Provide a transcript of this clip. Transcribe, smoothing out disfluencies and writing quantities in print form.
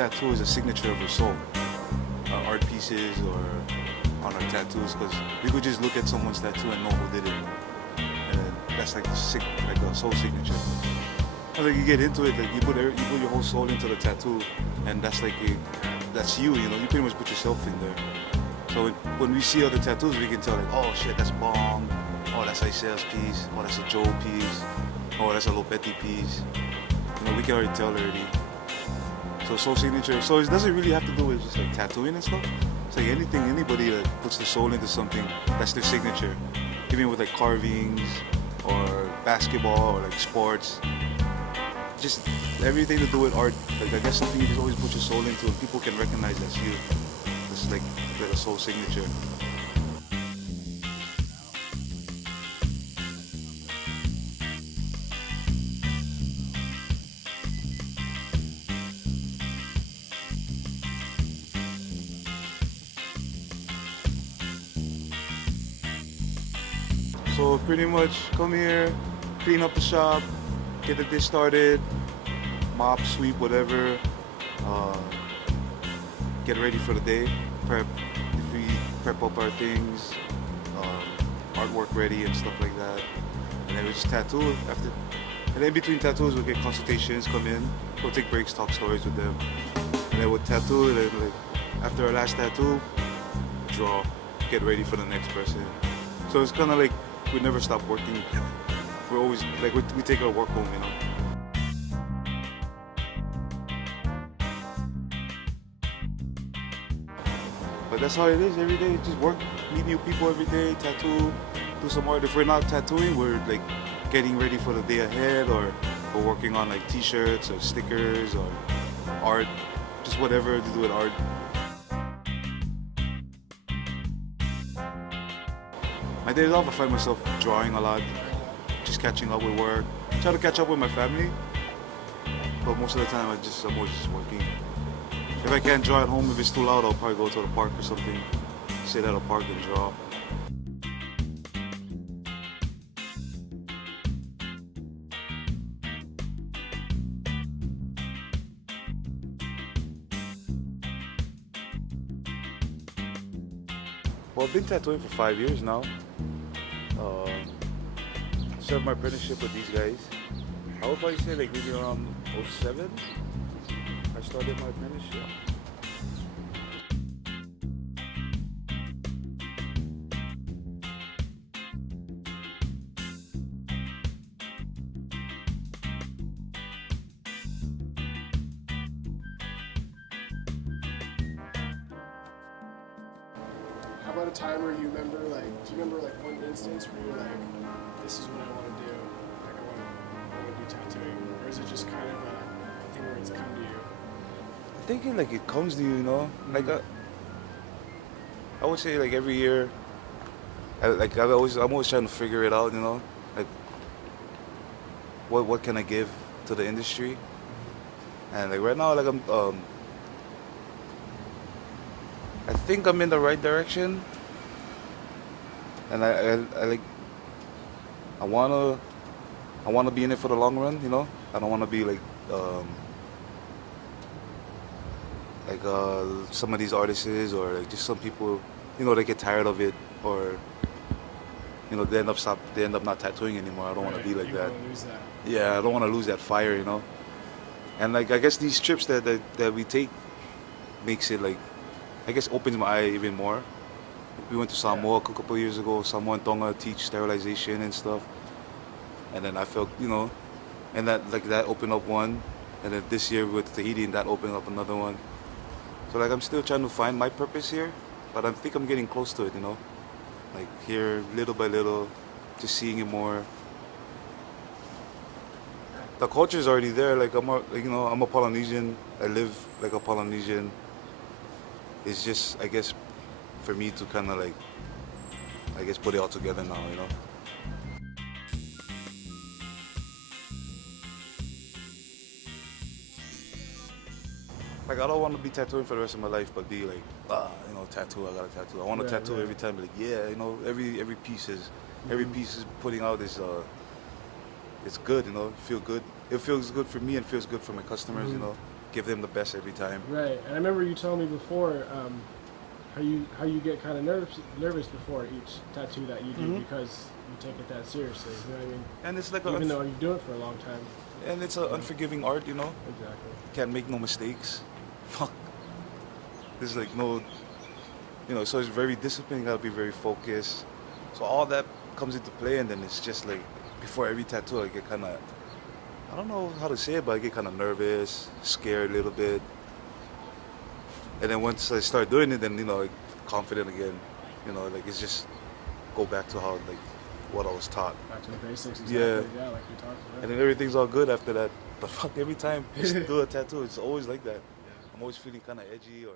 tattoo is a signature of your soul. Our art pieces or on our tattoos, because we could just look at someone's tattoo and know who did it. And that's like like a soul signature. And like you get into it, like you put your whole soul into the tattoo, and that's like that's you. You know, you pretty much put yourself in there. So when we see other tattoos, we can tell like, oh shit, that's Bong. Oh, that's Aisea's piece. Oh, that's a Joe piece. Oh, that's a Lopeti piece. You know, we can already tell already. So soul signature. So it doesn't really have to do with just like tattooing and stuff. It's like anything, anybody that puts their soul into something, that's their signature. Even with like carvings or basketball or like sports. Just everything to do with art. Like I guess something you just always put your soul into and people can recognize that's you. It's like a soul signature. So pretty much come here, clean up the shop, get the dish started, mop, sweep, whatever, get ready for the day, prep up our things, artwork ready and stuff like that. And then we just tattoo after. And then between tattoos we'll get consultations, come in, we'll take breaks, talk stories with them. And then we'll tattoo, and then like after our last tattoo, draw, get ready for the next person. So it's kinda like we never stop working. We're always like we take our work home, you know. But that's how it is every day. Just work, meet new people every day, tattoo, do some art. If we're not tattooing, we're like getting ready for the day ahead, or we're working on like t-shirts or stickers or art, just whatever to do with art. My days off, I find myself drawing a lot, just catching up with work. Try to catch up with my family, but most of the time I'm always just working. If I can't draw at home, if it's too loud, I'll probably go to the park or something, sit at a park and draw. Well, I've been tattooing for 5 years now. Started my apprenticeship with these guys. I would probably say like maybe around '07. I started my apprenticeship. How about a time where you remember, like, do you remember like one instance where you're like, this is what I want to do, like I want to do tattooing, or is it just kind of a thing where it's come to you? I think it comes to you, you know. Like I would say like every year, I'm always trying to figure it out, you know. Like what can I give to the industry? And like right now, like I think I'm in the right direction, and I like I wanna be in it for the long run, you know. I don't wanna be like some of these artists or like just some people, you know, they get tired of it, or you know they end up not tattooing anymore. I don't want to be like You that. want to lose that. Yeah, I don't want to lose that fire, you know. And like I guess these trips that we take makes it like I guess opens my eye even more. We went to Samoa a couple years ago. Samoa and Tonga teach sterilization and stuff, and then I felt, you know, and that opened up one, and then this year with Tahiti, that opened up another one. So like I'm still trying to find my purpose here, but I think I'm getting close to it, you know. Like here, little by little, just seeing it more. The culture's already there. Like I'm a Polynesian. I live like a Polynesian. It's just, I guess, for me to kind of like, I guess, put it all together now, you know. Like I don't want to be tattooing for the rest of my life, but be like, you know, tattoo. I got a tattoo. I want to tattoo every time. Like, yeah, you know, every piece is putting out is it's good, you know. Feel good. It feels good for me and feels good for my customers, you know. give them the best every time. Right. And I remember you telling me before how you get kind of nervous before each tattoo that you do because you take it that seriously. You know what I mean? And it's like Even though you've doing it for a long time. and it's an unforgiving art, you know. Exactly. Can't make no mistakes. Fuck. There's like no, you know. So it's very disciplined. You gotta be very focused. So all that comes into play, and then it's just like before every tattoo, I get kind of, I don't know how to say it, but I get kind of nervous, scared a little bit. And then once I start doing it, then like confident again. Like it's just go back to how like what I was taught. Back to the basics. Exactly. Yeah. Yeah, like we talked about. And then everything's all good after that. But fuck, every time I do a tattoo, it's always like that. I'm always feeling kind of edgy or